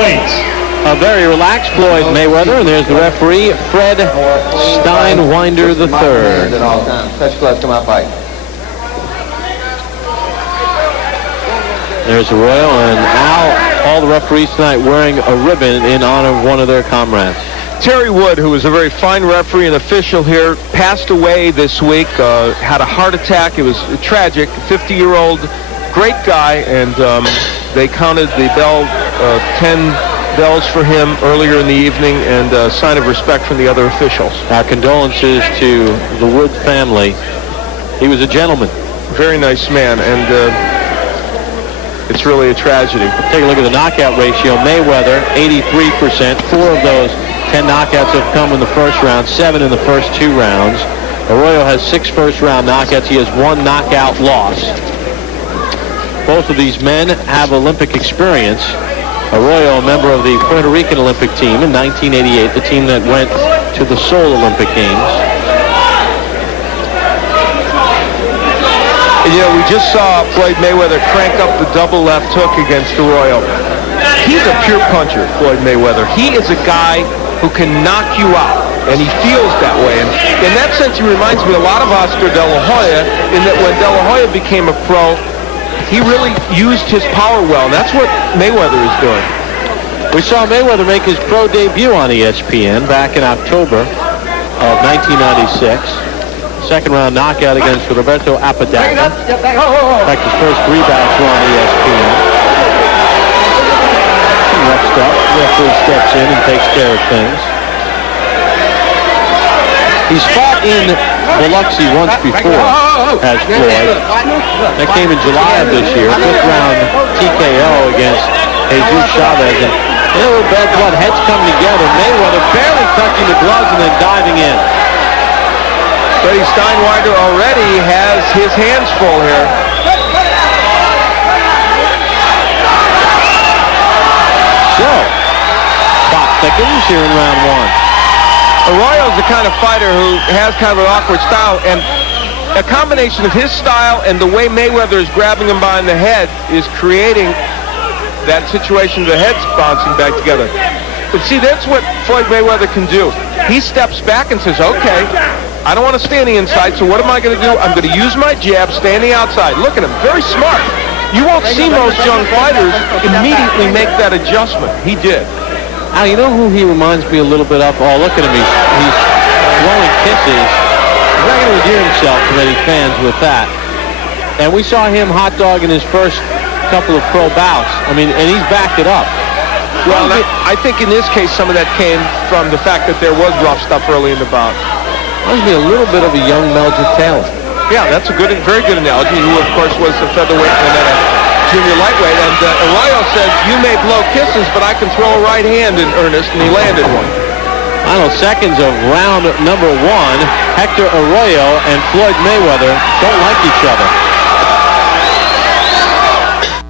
A very relaxed Floyd Mayweather, and there's the referee, Fred Steinwinder III. Touch gloves, come out, fight. There's Arroyo, and now all the referees tonight wearing a ribbon in honor of one of their comrades. Terry Wood, who was a very fine referee and official here, passed away this week, had a heart attack. It was tragic. 50-year-old, great guy, and they counted the bell, 10 bells for him earlier in the evening, and a sign of respect from the other officials. Our condolences to the Wood family. He was a gentleman. Very nice man, and it's really a tragedy. Take a look at the knockout ratio. Mayweather, 83%. 4 of those 10 knockouts have come in the first round, 7 in the first 2 rounds. Arroyo has 6 first-round knockouts. He has 1 knockout loss. Both of these men have Olympic experience. Arroyo, a member of the Puerto Rican Olympic team in 1988, the team that went to the Seoul Olympic Games. And, you know, we just saw Floyd Mayweather crank up the double left hook against Arroyo. He's a pure puncher, Floyd Mayweather. He is a guy who can knock you out, and he feels that way. And in that sense, he reminds me a lot of Oscar De La Hoya, in that when De La Hoya became a pro, he really used his power well, and that's what Mayweather is doing. We saw Mayweather make his pro debut on ESPN back in October of 1996. Second-round knockout against Roberto Apodaca. In fact, his first 3 bouts were on ESPN. Ref stuff. The referee steps in and takes care of things. He's fought in Biloxi once before, has Floyd. That came in July of this year. 5th round TKO against Jesus Chavez. And a little bad blood, heads come together. Mayweather barely touching the gloves and then diving in. Freddie Steinwinder already has his hands full here. So, plot thickens here in round 1. Arroyo's the kind of fighter who has kind of an awkward style, and a combination of his style and the way Mayweather is grabbing him behind the head is creating that situation of the heads bouncing back together. But see, that's what Floyd Mayweather can do. He steps back and says, okay, I don't want to stay on the inside, so what am I going to do? I'm going to use my jab, stay on the outside. Look at him, very smart. You won't see most young fighters immediately make that adjustment. He did. Now, you know who he reminds me a little bit of? Oh, look at him. He's blowing kisses. He's not going to endear himself to many fans with that. And we saw him hot dog in his first couple of pro bouts. I mean, and he's backed it up. Well, I think in this case, some of that came from the fact that there was rough stuff early in the bout. Reminds me a little bit of a young Meldrick Taylor. Yeah, that's a good, very good analogy, who, of course, was the featherweight and then a junior lightweight. And Arroyo says, you may blow kisses, but I can throw a right hand in earnest, and he landed one. Final seconds of round number 1. Hector Arroyo and Floyd Mayweather don't like each other.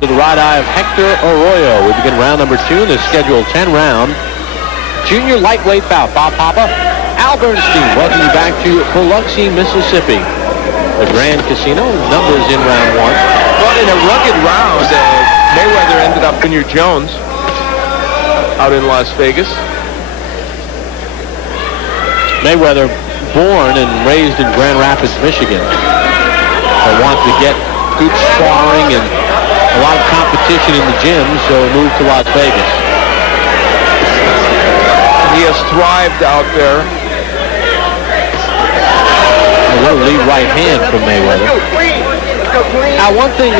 To the right eye of Hector Arroyo. We begin round number 2 in the scheduled 10-round junior lightweight bout. Bob Papa, Al Bernstein, welcome you back to Biloxi, Mississippi. The Grand Casino, numbers in round 1. Well, in a rugged round, Mayweather ended up Vineyard Jones out in Las Vegas. Mayweather, born and raised in Grand Rapids, Michigan, but wanted to get good sparring and a lot of competition in the gym, so moved to Las Vegas. He has thrived out there. A little lead right hand from Mayweather. Now, one thing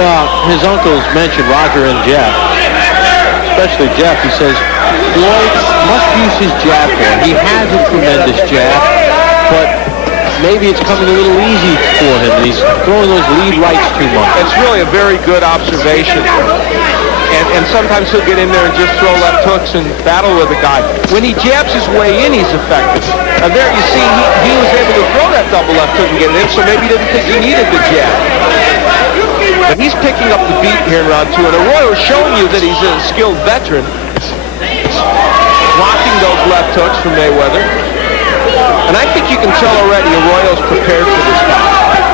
his uncles mentioned, Roger and Jeff, especially Jeff, he says, Floyd must use his jab more. He has a tremendous jab, but maybe it's coming a little easy for him, and he's throwing those lead rights too much. It's really a very good observation. And sometimes he'll get in there and just throw left hooks and battle with a guy. When he jabs his way in, he's effective. Now there you see, he was able to throw that double left hook and get it in, so maybe he didn't think he needed the jab. But he's picking up the beat here in round 2, and Arroyo is showing you that he's a skilled veteran. Blocking those left hooks from Mayweather. And I think you can tell already Arroyo's prepared for this fight.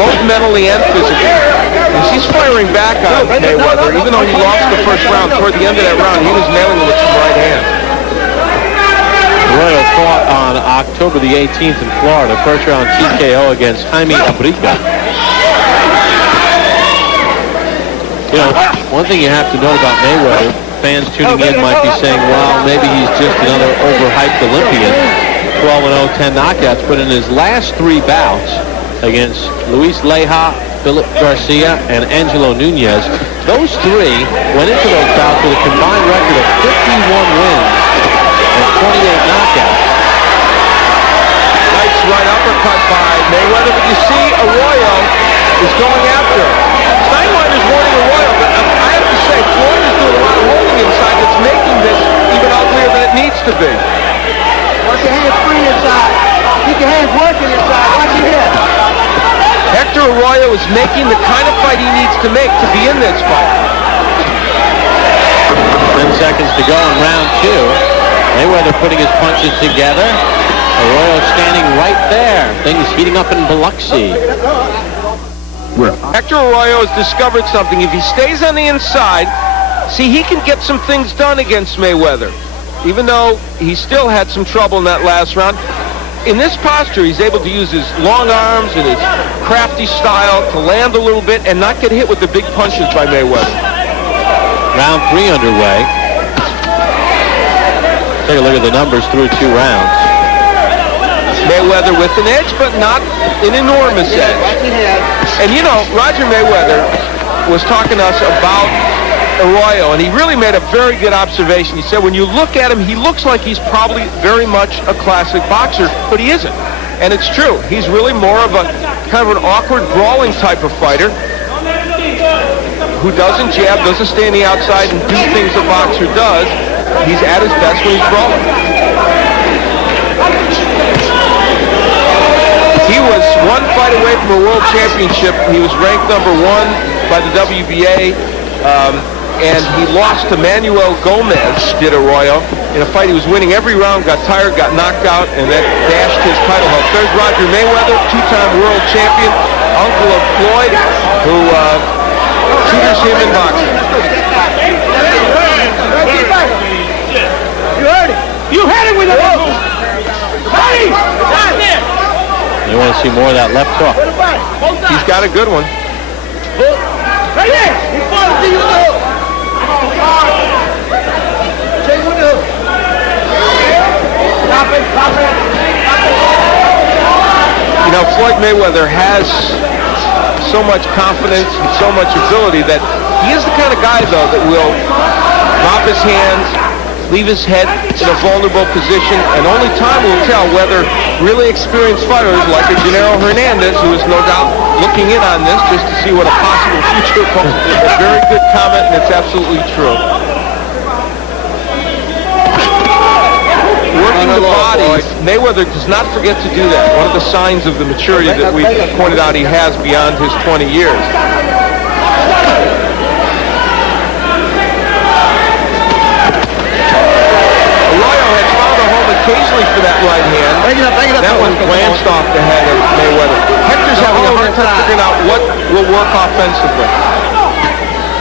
Both mentally and physically. He's firing back on Mayweather, even though he lost the first round. Toward the end of that round, he was nailing him with some right hands. Arroyo fought on October the 18th in Florida, first round TKO against Jaime Abriga. You know, one thing you have to know about Mayweather, fans tuning in might be saying, well, maybe he's just another overhyped Olympian. 12-0, 10 knockouts, but in his last 3 bouts against Luis Leija, Philip Garcia, and Angelo Nunez, those 3 went into those bouts with a combined record of 51 wins and 28 knockouts. Nice right uppercut by Mayweather, but you see Arroyo is going after him. Steinweiner's warning Arroyo, but I have to say, Floyd is doing a lot of holding inside that's making this even uglier than it needs to be. Watch your hands free inside. Keep your hands working inside. Watch your head. Hector Arroyo is making the kind of fight he needs to make to be in this fight. 10 seconds to go in round 2. Mayweather putting his punches together. Arroyo standing right there. Things heating up in Biloxi. Hector Arroyo has discovered something. If he stays on the inside, see, he can get some things done against Mayweather. Even though he still had some trouble in that last round. In this posture, he's able to use his long arms and his crafty style to land a little bit and not get hit with the big punches by Mayweather. Round 3 underway. Take a look at the numbers through 2 rounds. Mayweather with an edge, but not an enormous edge. And you know, Roger Mayweather was talking to us about Arroyo, and he really made a very good observation. He said, when you look at him, he looks like he's probably very much a classic boxer, but he isn't. And it's true. He's really more of a kind of an awkward, brawling type of fighter who doesn't jab, doesn't stay on the outside and do things a boxer does. He's at his best when he's brawling. He was 1 fight away from a world championship. He was ranked #1 by the WBA. And he lost to Manuel Gomez, did Arroyo, in a fight he was winning every round, got tired, got knocked out, and that dashed his title hope. There's Roger Mayweather, 2-time world champion, uncle of Floyd, who tutors him in boxing. You heard it. You had it with the elbow. Hey! You want to see more of that left hook. He's got a good one. Right there. He's falling to you with the hook. Take with the hook. Stop it. Stop it. You know, Floyd Mayweather has so much confidence and so much ability that he is the kind of guy, though, that will drop his hands, leave his head in a vulnerable position, and only time will tell whether really experienced fighters like a Gennaro Hernandez, who is no doubt looking in on this just to see what a possible future opponent is. A very good comment, and it's absolutely true. Working the body, Mayweather does not forget to do that. One of the signs of the maturity that we pointed out he has beyond his 20 years. Occasionally for that right hand. That one glanced off the head of Mayweather. Hector's having a hard time figuring out what will work offensively.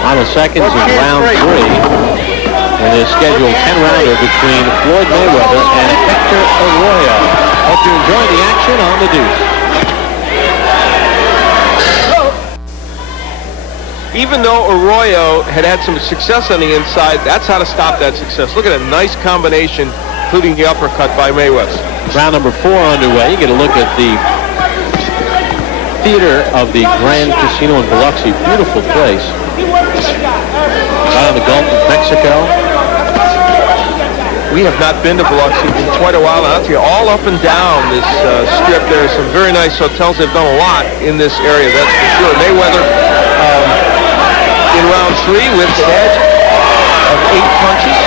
Final seconds in round 3. In this scheduled 10-rounder between Floyd Mayweather and Hector Arroyo. Hope you enjoy the action on the Deuce. Even though Arroyo had some success on the inside, that's how to stop that success. Look at a nice combination, including the uppercut by Mayweather. Round number 4 underway. You get a look at the theater of the Grand Casino in Biloxi. Beautiful place. Right on the Gulf of Mexico. We have not been to Biloxi in quite a while. I'll tell you, all up and down this strip, there are some very nice hotels. They've done a lot in this area, that's for sure. Mayweather in round 3 with an edge of 8 punches.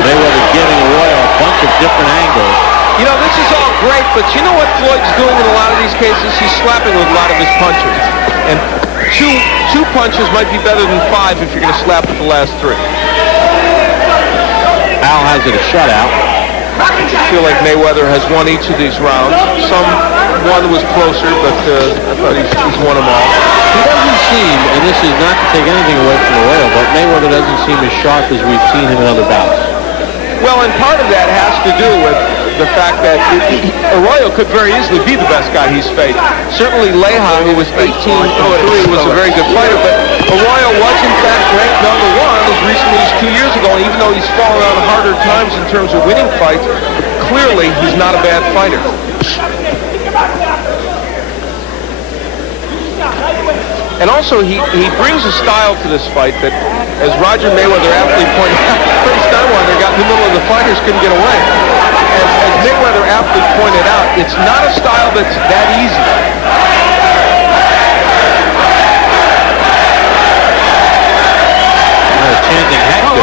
Mayweather giving Arroyo a bunch of different angles. You know, this is all great, but you know what Floyd's doing in a lot of these cases? He's slapping with a lot of his punches. And two punches might be better than 5 if you're going to slap with the last 3. Al has it a shutout. I feel like Mayweather has won each of these rounds. Some one was closer, but I thought he's won them all. He doesn't seem, and this is not to take anything away from Arroyo, but Mayweather doesn't seem as sharp as we've seen him in other bouts. Well, and part of that has to do with the fact that Arroyo could very easily be the best guy he's faced. Certainly Leja, who was 18-3, was a very good fighter, but Arroyo was in fact ranked #1 as recently as 2 years ago, and even though he's fallen on harder times in terms of winning fights, clearly he's not a bad fighter. And also, he brings a style to this fight that, as Roger Mayweather aptly pointed out, Freddie Steinweiler got in the middle of the fighters, couldn't get away. As Mayweather aptly pointed out, it's not a style that's that easy. Chanting Hector.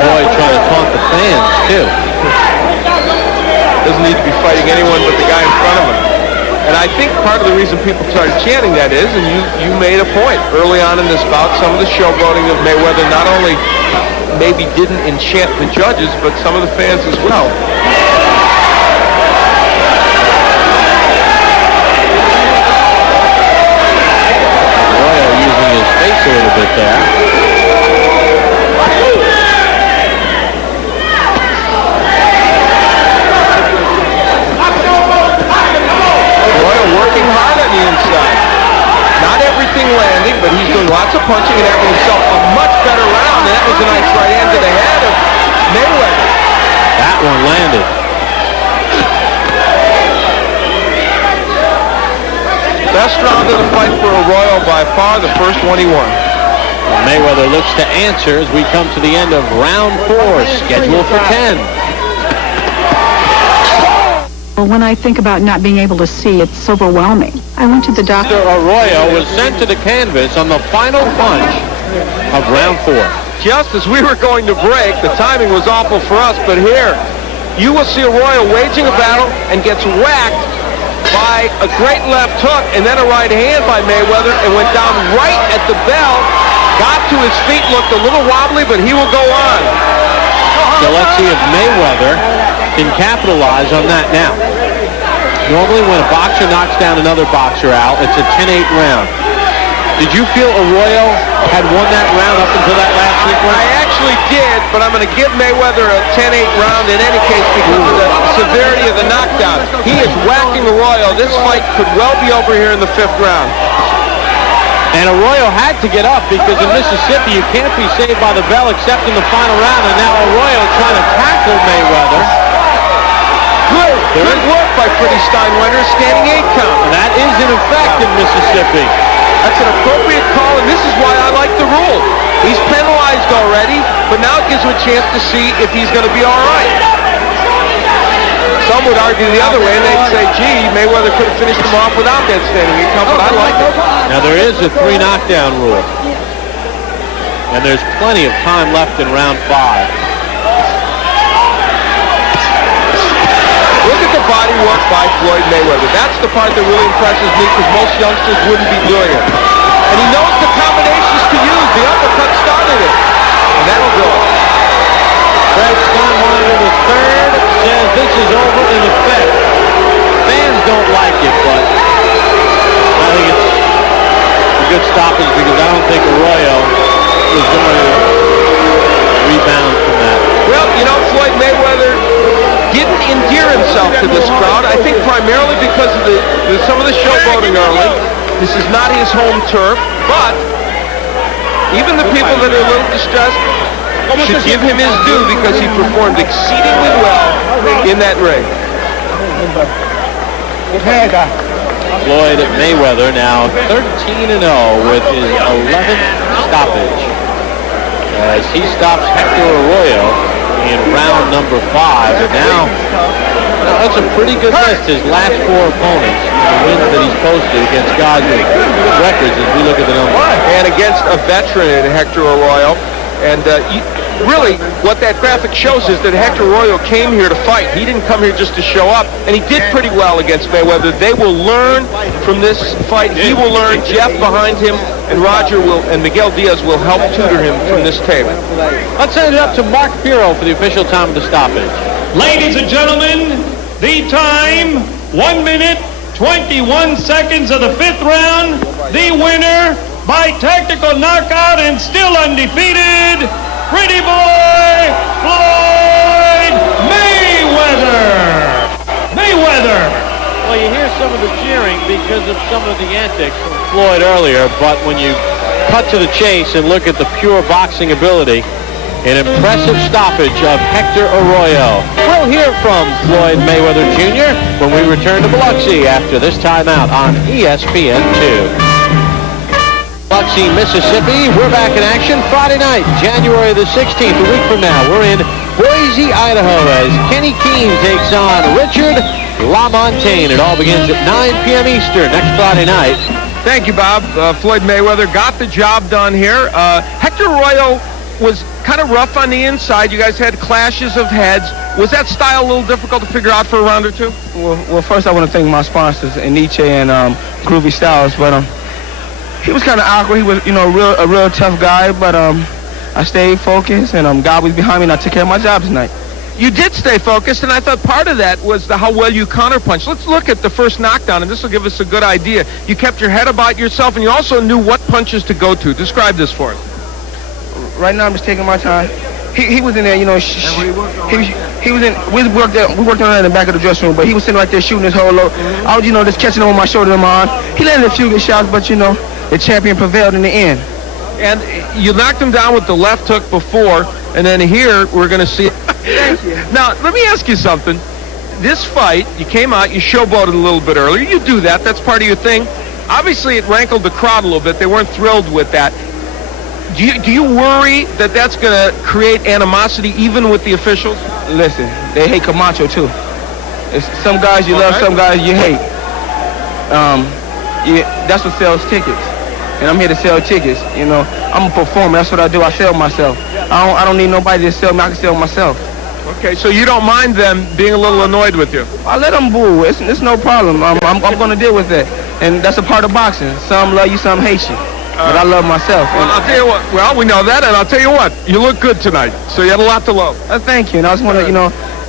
Boy, trying to taunt the fans, too. Doesn't need to be fighting anyone but the guy in front of him. And I think part of the reason people started chanting that is, and you made a point early on in this bout, some of the showboating of Mayweather not only maybe didn't enchant the judges, but some of the fans as well. Arroyo using his face a little bit there. Working hard on the inside. Not everything landing, but he's doing lots of punching and having himself a much better round. And that was a nice right hand to the head of Mayweather. That one landed. Best round of the fight for Arroyo by far, the first one he won. Well, Mayweather looks to answer as we come to the end of round 4, scheduled for 10. When I think about not being able to see, it's overwhelming. I went to the doctor. Arroyo was sent to the canvas on the final punch of round 4. Just as we were going to break, the timing was awful for us, but here you will see Arroyo waging a battle and gets whacked by a great left hook and then a right hand by Mayweather and went down right at the bell, got to his feet, looked a little wobbly, but he will go on. So let's see if Mayweather can capitalize on that now. Normally when a boxer knocks down another boxer out, it's a 10-8 round. Did you feel Arroyo had won that round up until that last sequence? I actually did, but I'm going to give Mayweather a 10-8 round in any case because of the severity of the knockdown. He is whacking Arroyo. This fight could well be over here in the 5th round. And Arroyo had to get up because in Mississippi you can't be saved by the bell except in the final round. And now Arroyo trying to tackle Mayweather. Good work by Freddie Steinweiler, standing 8 count. And that is in effect in Mississippi. That's an appropriate call, and this is why I like the rule. He's penalized already, but now it gives him a chance to see if he's going to be all right. Some would argue the other way, and they'd say, gee, Mayweather could have finished him off without that standing 8 count, but I like it. Now there is a 3 knockdown rule. And there's plenty of time left in round 5. Look at the body work by Floyd Mayweather. That's the part that really impresses me because most youngsters wouldn't be doing it. And he knows the combinations to use. The uppercut started it. And that'll do it. Fred Steinweiler III says this is over in effect. Fans don't like it, but I think it's a good stoppage because I don't think Arroyo is going to rebound from that. Well, you know, Floyd Mayweather didn't endear himself to this crowd, I think primarily because of some of the showboating early. This is not his home turf, but even the people that are a little distressed should give him his due because he performed exceedingly well in that ring. Floyd Mayweather now 13-0 with his 11th stoppage as he stops Hector Arroyo in round number 5, and now that's a pretty good list. His last 4 opponents, the wins that he's posted against guys with good records as we look at the numbers. And against a veteran in Hector Arroyo. And really, what that graphic shows is that Hector Arroyo came here to fight. He didn't come here just to show up, and he did pretty well against Mayweather. They will learn from this fight. He will learn. Jeff behind him, and Roger will, and Miguel Diaz will help tutor him from this tape. Let's send it up to Mark Pirro for the official time of the stoppage. Ladies and gentlemen, the time, 1 minute, 21 seconds of the 5th round. The winner by technical knockout and still undefeated, Pretty Boy Floyd Mayweather. Well, you hear some of the cheering because of some of the antics from Floyd earlier, but when you cut to the chase and look at the pure boxing ability, an impressive stoppage of Hector Arroyo. We'll hear from Floyd Mayweather Jr. when we return to Biloxi after this timeout on ESPN2. Biloxi, Mississippi. We're back in action Friday night, January the 16th, a week from now. We're in Boise, Idaho, as Kenny Keene takes on Richard LaMontagne. It all begins at 9 p.m. Eastern next Friday night. Thank you, Bob. Floyd Mayweather got the job done here. Hector Arroyo was kind of rough on the inside. You guys had clashes of heads. Was that style a little difficult to figure out for a round or two? Well, first I want to thank my sponsors, Nietzsche and Groovy Styles. But he was kind of awkward. He was, a real tough guy. But I stayed focused, and God was behind me, and I took care of my job tonight. You did stay focused, and I thought part of that was how well you counterpunched. Let's look at the first knockdown, and this will give us a good idea. You kept your head about yourself, and you also knew what punches to go to. Describe this for us. Right now, I'm just taking my time. He was in there, he was in. We worked on it in the back of the dressing room, but he was sitting right there shooting his whole load. I was, just catching him on my shoulder and my arm. He landed a few good shots, but the champion prevailed in the end. And you knocked him down with the left hook before, and then here we're going to see. Thank you. Now, let me ask you something. This fight, you came out, you showboated a little bit earlier. You do that. That's part of your thing. Obviously, it rankled the crowd a little bit. They weren't thrilled with that. Do you worry that that's going to create animosity even with the officials? Listen, they hate Camacho too. It's some guys you love, some guys you hate. That's what sells tickets, and I'm here to sell tickets. I'm a performer. That's what I do. I sell myself. I don't need nobody to sell me. I can sell myself. Okay, so you don't mind them being a little annoyed with you? I let them boo. It's no problem. I'm going to deal with that, and that's a part of boxing. Some love you, some hate you. But I love myself. Well, I'll tell you what. Well, we know that, and I'll tell you what. You look good tonight, so you had a lot to love. Thank you. And I just want to,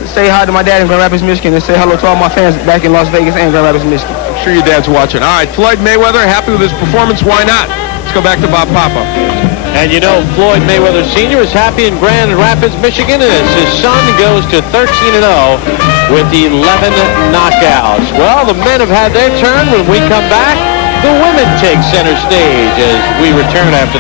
say hi to my dad in Grand Rapids, Michigan, and say hello to all my fans back in Las Vegas and Grand Rapids, Michigan. I'm sure your dad's watching. All right, Floyd Mayweather, happy with his performance. Why not? Let's go back to Bob Papa. And Floyd Mayweather Sr. is happy in Grand Rapids, Michigan, as his son goes to 13-0 with 11 knockouts. Well, the men have had their turn. When we come back, the women take center stage as we return after